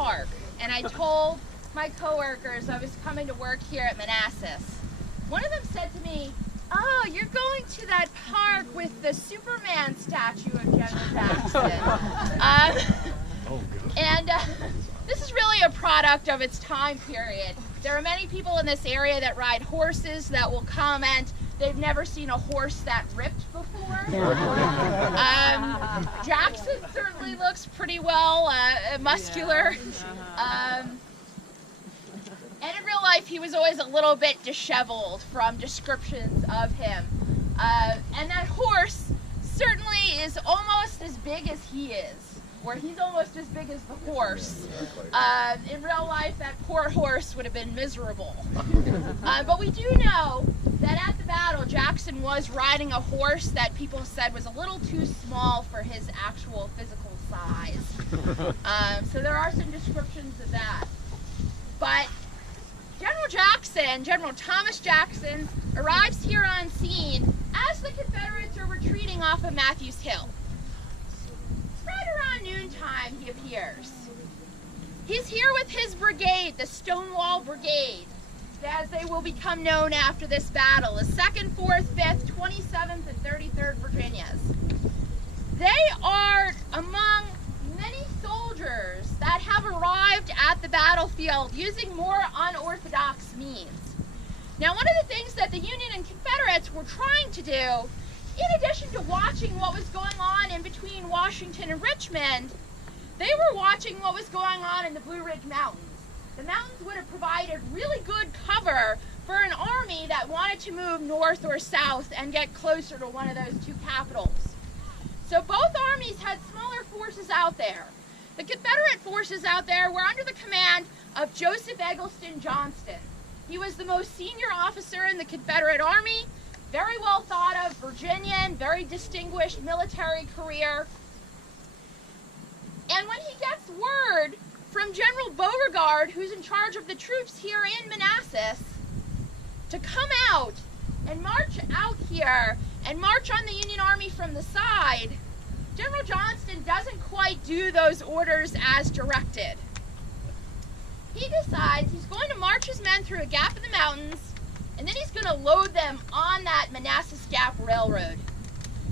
park, and I told my coworkers I was coming to work here at Manassas. One of them said to me, "Oh, you're going to that park with the Superman statue of General Jackson." This is really a product of its time period. There are many people in this area that ride horses that will comment they've never seen a horse that ripped before. Jackson certainly looks pretty well muscular. And in real life, he was always a little bit disheveled from descriptions of him. And that horse certainly is almost as big as he is, or he's almost as big as the horse. In real life, that poor horse would have been miserable. But we do know that at the battle, Jackson was riding a horse that people said was a little too small for his actual physical size. So there are some descriptions of that. But General Jackson, General Thomas Jackson, arrives here on scene as the Confederates are retreating off of Matthews Hill. Right around noontime, he appears. He's here with his brigade, the Stonewall Brigade, as they will become known after this battle, the 2nd, 4th, 5th, 27th, and 33rd Virginias. They are among many soldiers that have arrived at the battlefield using more unorthodox means. Now, one of the things that the Union and Confederates were trying to do, in addition to watching what was going on in between Washington and Richmond, they were watching what was going on in the Blue Ridge Mountains. The mountains would have provided really good cover for an army that wanted to move north or south and get closer to one of those two capitals. So both armies had smaller forces out there. The Confederate forces out there were under the command of Joseph Eggleston Johnston. He was the most senior officer in the Confederate Army, very well thought of Virginian, very distinguished military career. And when he gets word from General Beauregard, who's in charge of the troops here in Manassas, to come out and march out here and march on the Union Army from the side, General Johnston doesn't quite do those orders as directed. He decides he's going to march his men through a gap in the mountains, and then he's going to load them on that Manassas Gap Railroad.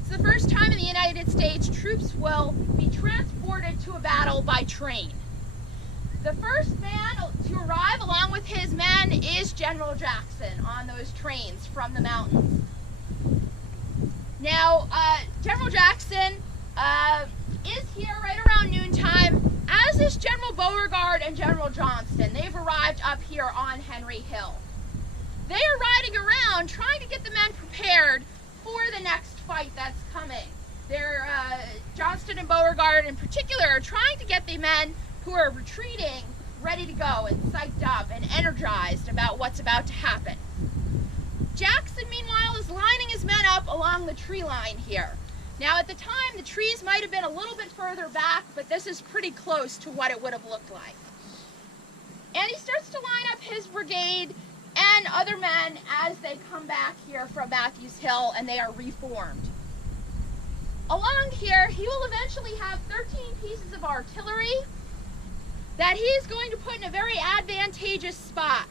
It's the first time in the United States troops will be transported to a battle by train. The first man to arrive along with his men is General Jackson on those trains from the mountains. Now, General Jackson is here right around noontime, as is General Beauregard and General Johnston. They've arrived up here on Henry Hill. They are riding around trying to get the men prepared for the next fight that's coming. They're, Johnston and Beauregard in particular are trying to get the men who are retreating ready to go and psyched up and energized about what's about to happen. Jackson, meanwhile, is lining his men up along the tree line here. Now, at the time, the trees might have been a little bit further back, but this is pretty close to what it would have looked like. And he starts to line up his brigade and other men as they come back here from Matthews Hill and they are reformed. Along here, he will eventually have 13 pieces of artillery that he is going to put in a very advantageous spot.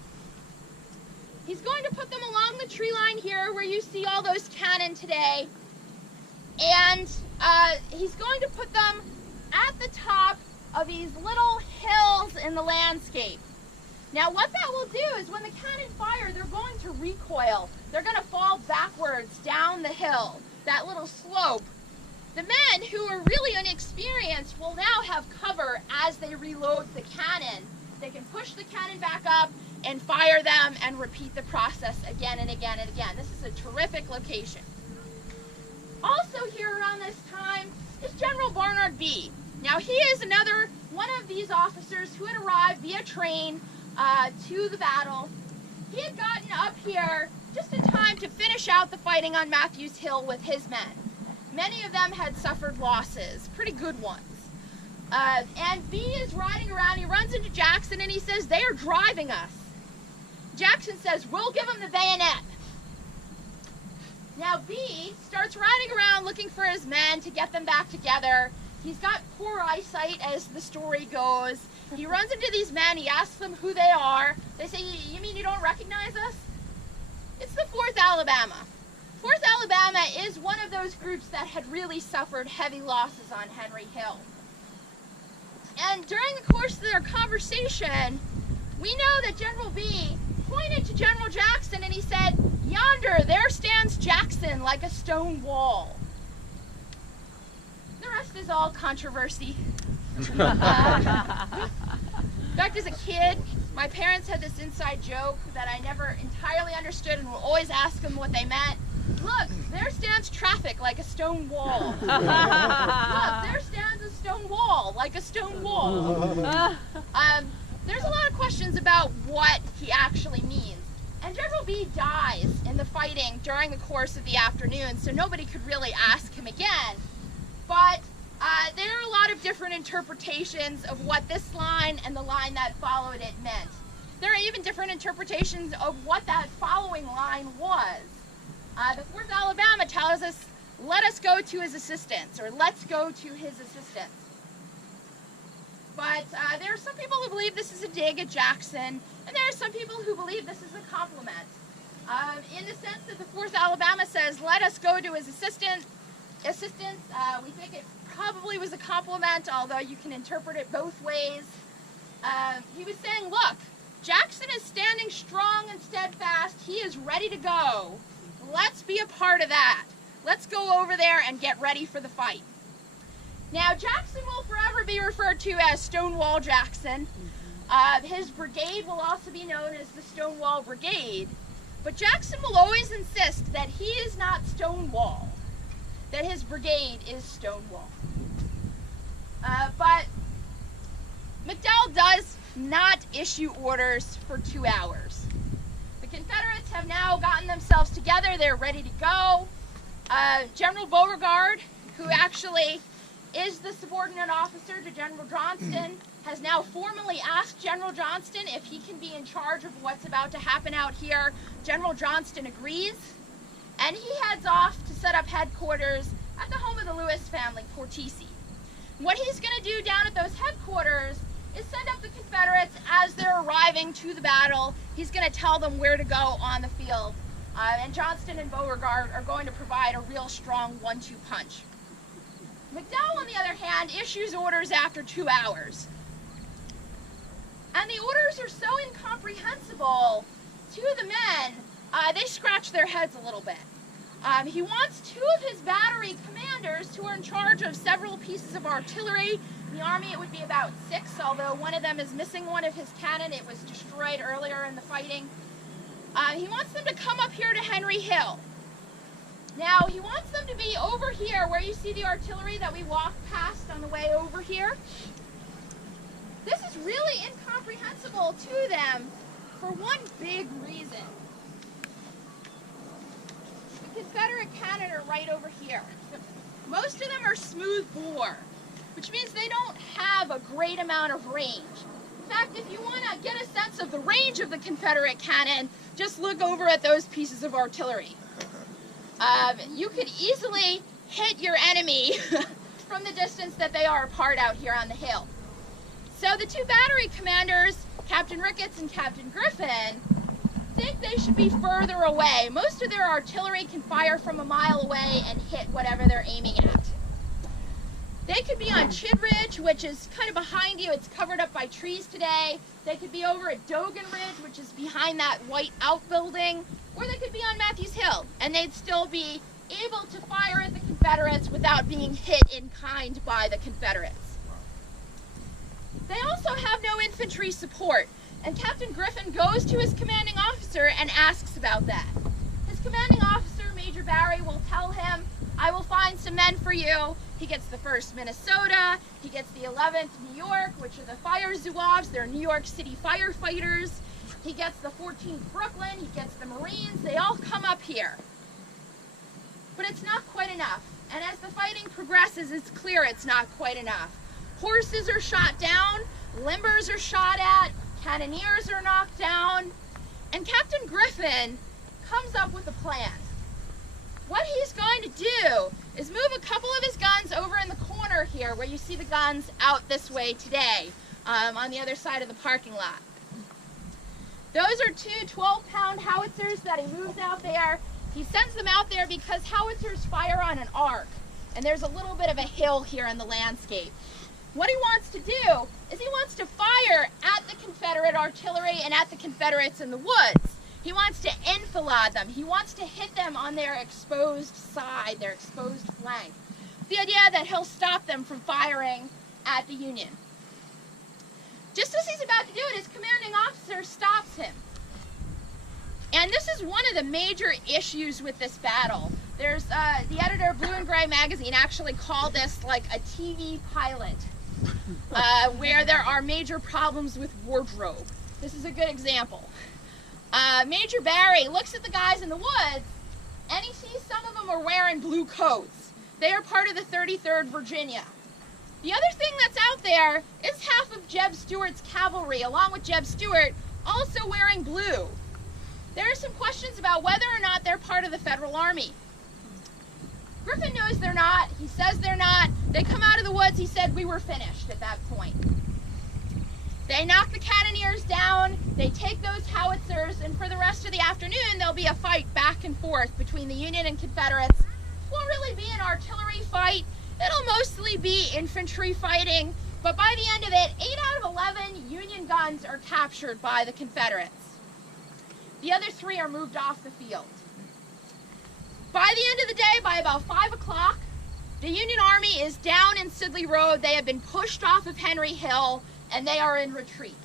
He's going to put them along the tree line here where you see all those cannon today, and he's going to put them at the top of these little hills in the landscape. Now what that will do is when the cannon fire, they're going to recoil. They're going to fall backwards down the hill, that little slope. The men who are really inexperienced will now have cover as they reload the cannon. They can push the cannon back up and fire them and repeat the process again and again and again. This is a terrific location. Also here around this time is General Barnard Bee. Now he is another one of these officers who had arrived via train to the battle. He had gotten up here just in time to finish out the fighting on Matthews Hill with his men. Many of them had suffered losses, pretty good ones. And Bee is riding around, he runs into Jackson and he says, "They are driving us." Jackson says, "We'll give them the bayonet." Now Bee starts riding around looking for his men to get them back together. He's got poor eyesight, as the story goes, He runs into these men, he asks them who they are. They say, "You mean you don't recognize us?" It's the 4th Alabama. 4th Alabama is one of those groups that had really suffered heavy losses on Henry Hill. And during the course of their conversation, we know that General B pointed to General Jackson and he said, "Yonder, there stands Jackson like a stone wall." The rest is all controversy. In fact, as a kid, my parents had this inside joke that I never entirely understood and would always ask them what they meant. "Look, there stands traffic like a stone wall." "Look, there stands a stone wall like a stone wall." There's a lot of questions about what he actually means. And General B dies in the fighting during the course of the afternoon, so nobody could really ask him again. But there are a lot of different interpretations of what this line and the line that followed it meant. There are even different interpretations of what that following line was. The 4th Alabama tells us, "Let us go to his assistance," or "Let's go to his assistance." But there are some people who believe this is a dig at Jackson, and there are some people who believe this is a compliment. In the sense that the 4th Alabama says, "Let us go to his assistance," we think it probably was a compliment, although you can interpret it both ways. He was saying, "Look, Jackson is standing strong and steadfast. He is ready to go. Let's be a part of that. Let's go over there and get ready for the fight." Now, Jackson will forever be referred to as Stonewall Jackson. His brigade will also be known as the Stonewall Brigade. But Jackson will always insist that he is not Stonewall, that his brigade is Stonewall. But McDowell does not issue orders for 2 hours. The Confederates have now gotten themselves together. They're ready to go. General Beauregard, who actually is the subordinate officer to General Johnston, has now formally asked General Johnston if he can be in charge of what's about to happen out here. General Johnston agrees, and he heads off to set up headquarters at the home of the Lewis family, Portici. What he's going to do down at those headquarters is send up the Confederates as they're arriving to the battle. He's going to tell them where to go on the field. And Johnston and Beauregard are going to provide a real strong 1-2 punch. McDowell, on the other hand, issues orders after 2 hours. And the orders are so incomprehensible to the men, they scratch their heads a little bit. He wants 2 of his battery commanders who are in charge of several pieces of artillery. In the Army, it would be about 6, although one of them is missing one of his cannon. It was destroyed earlier in the fighting. He wants them to come up here to Henry Hill. Now, he wants them to be over here where you see the artillery that we walked past on the way over here. This is really incomprehensible to them for one big reason. The Confederate cannon are right over here. Most of them are smooth bore, which means they don't have a great amount of range. In fact, if you want to get a sense of the range of the Confederate cannon, just look over at those pieces of artillery. You could easily hit your enemy from the distance that they are apart out here on the hill. So the 2 battery commanders, Captain Ricketts and Captain Griffin, think they should be further away. Most of their artillery can fire from a mile away and hit whatever they're aiming at. They could be on Chid Ridge, which is kind of behind you. It's covered up by trees today. They could be over at Dogan Ridge, which is behind that white outbuilding. Or they could be on Matthews Hill, and they'd still be able to fire at the Confederates without being hit in kind by the Confederates. They also have no infantry support, and Captain Griffin goes to his commanding officer and asks about that. His commanding officer, Major Barry, will tell him, "I will find some men for you." He gets the 1st Minnesota, he gets the 11th New York, which are the Fire Zouaves, they're New York City firefighters. He gets the 14th Brooklyn, he gets the Marines, they all come up here. But it's not quite enough. And as the fighting progresses, it's clear it's not quite enough. Horses are shot down, limbers are shot at, cannoneers are knocked down, and Captain Griffin comes up with a plan. What he's going to do is move a couple of his guns over in the corner here where you see the guns out this way today. on the other side of the parking lot. Those are two 12-pound howitzers that he moves out there. He sends them out there because howitzers fire on an arc, and there's a little bit of a hill here in the landscape. What he wants to do is he wants to fire at the Confederate artillery and at the Confederates in the woods. He wants to enfilade them. He wants to hit them on their exposed side, their exposed flank. The idea that he'll stop them from firing at the Union. Just as he's about to do it, his commanding officer stops him. And this is one of the major issues with this battle. There's the editor of Blue and Gray magazine actually called this like a TV pilot, where there are major problems with wardrobe. This is a good example. Major Barry looks at the guys in the woods, and he sees some of them are wearing blue coats. They are part of the 33rd Virginia. The other thing that's out there is half of Jeb Stuart's cavalry, along with Jeb Stuart, also wearing blue. There are some questions about whether or not they're part of the Federal Army. Griffin knows they're not. He says they're not. They come out of the woods. He said we were finished at that point. They knock the cannoneers down. They take those howitzers, and for the rest of the afternoon, there'll be a fight back and forth between the Union and Confederates. It won't really be an artillery fight. It'll mostly be infantry fighting, but by the end of it, 8 out of 11 Union guns are captured by the Confederates. The other 3 are moved off the field. By the end of the day, by about 5 o'clock, the Union Army is down in Sidley Road. They have been pushed off of Henry Hill, and they are in retreat.